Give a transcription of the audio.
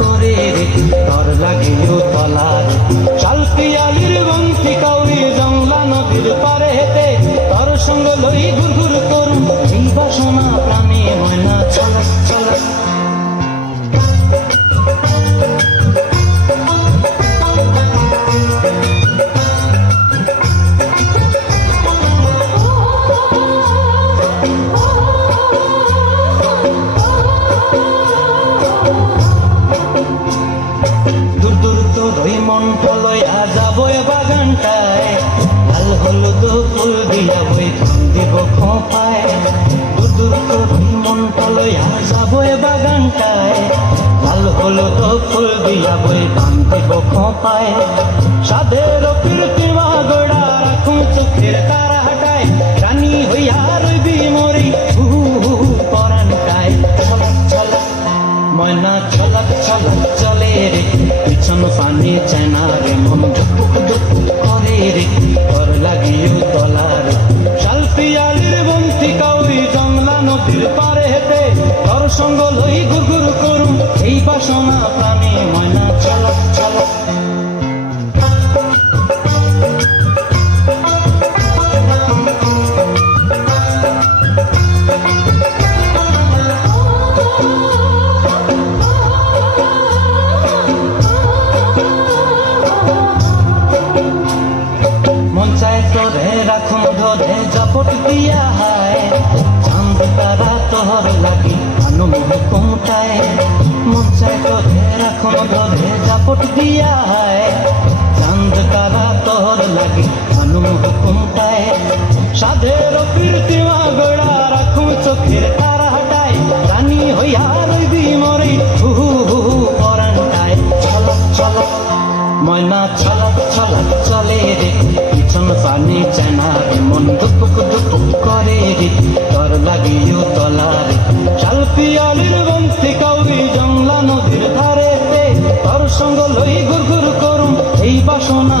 করে রে তর লাগিও তলার শাল পিয়ালির বংশী কাউরি জংলা নদীর পারে হেতে তর সঙ্গ লই ঘুর ঘুর করুম এই বাসনা প্রাণে ময়না চলক চলক মনটা লইয়া যাবো বাগানটায় লাল হলুদ ফুল দিয়া বই ধান দিব খোঁপায় দূর দূর করে মনটা লইয়া যাবো বাগানটায় লাল হলুদ ফুল দিয়া বই ধান দিব খোঁপায় সাধের কীর্তিমা গোড়া রাখুন চোখের তারা হাটায় রানী হইয়া রইবি মরি পরানটায় ছলক ছলক ময়না ছলক ছলক চলে রে পিছন পানি চেনা রে মন দুপুক দুপুক করে রে তর লাগিও তলার শাল পিয়ালির বংশী কাউরি জংলা নদীর পারে হেতে তর সঙ্গ লই ঘুর ঘুর করুম এই বাসনা প্রাণে ময়না ছলক ছলক রাখুন ধরে জাপট দিয়া হায় চাঁদ তারা তোহর লাগি আনুমোহ কোমটায় মন চায় তোরে রাখুন ধরে জাপট দিয়া হায় চাঁদ তারা তোহর লাগি আনুমোহ কোমটায় সাধের কীর্তিমা গোড়া রাখুন চোখের তারা হাটায় রানী হইয়া রইবি মরি হু পরানটায় ছলক ছলক ময়না ছলক ছলক চলে রে পিছন পানি চেনা রে মন দুপুক দুপুক করে রে তর লাগিও তলার শাল পিয়ালির বংশী কাউরি জংলা নদীর ধারে তর সঙ্গ লই ঘুর ঘুর করুম এই বাসনা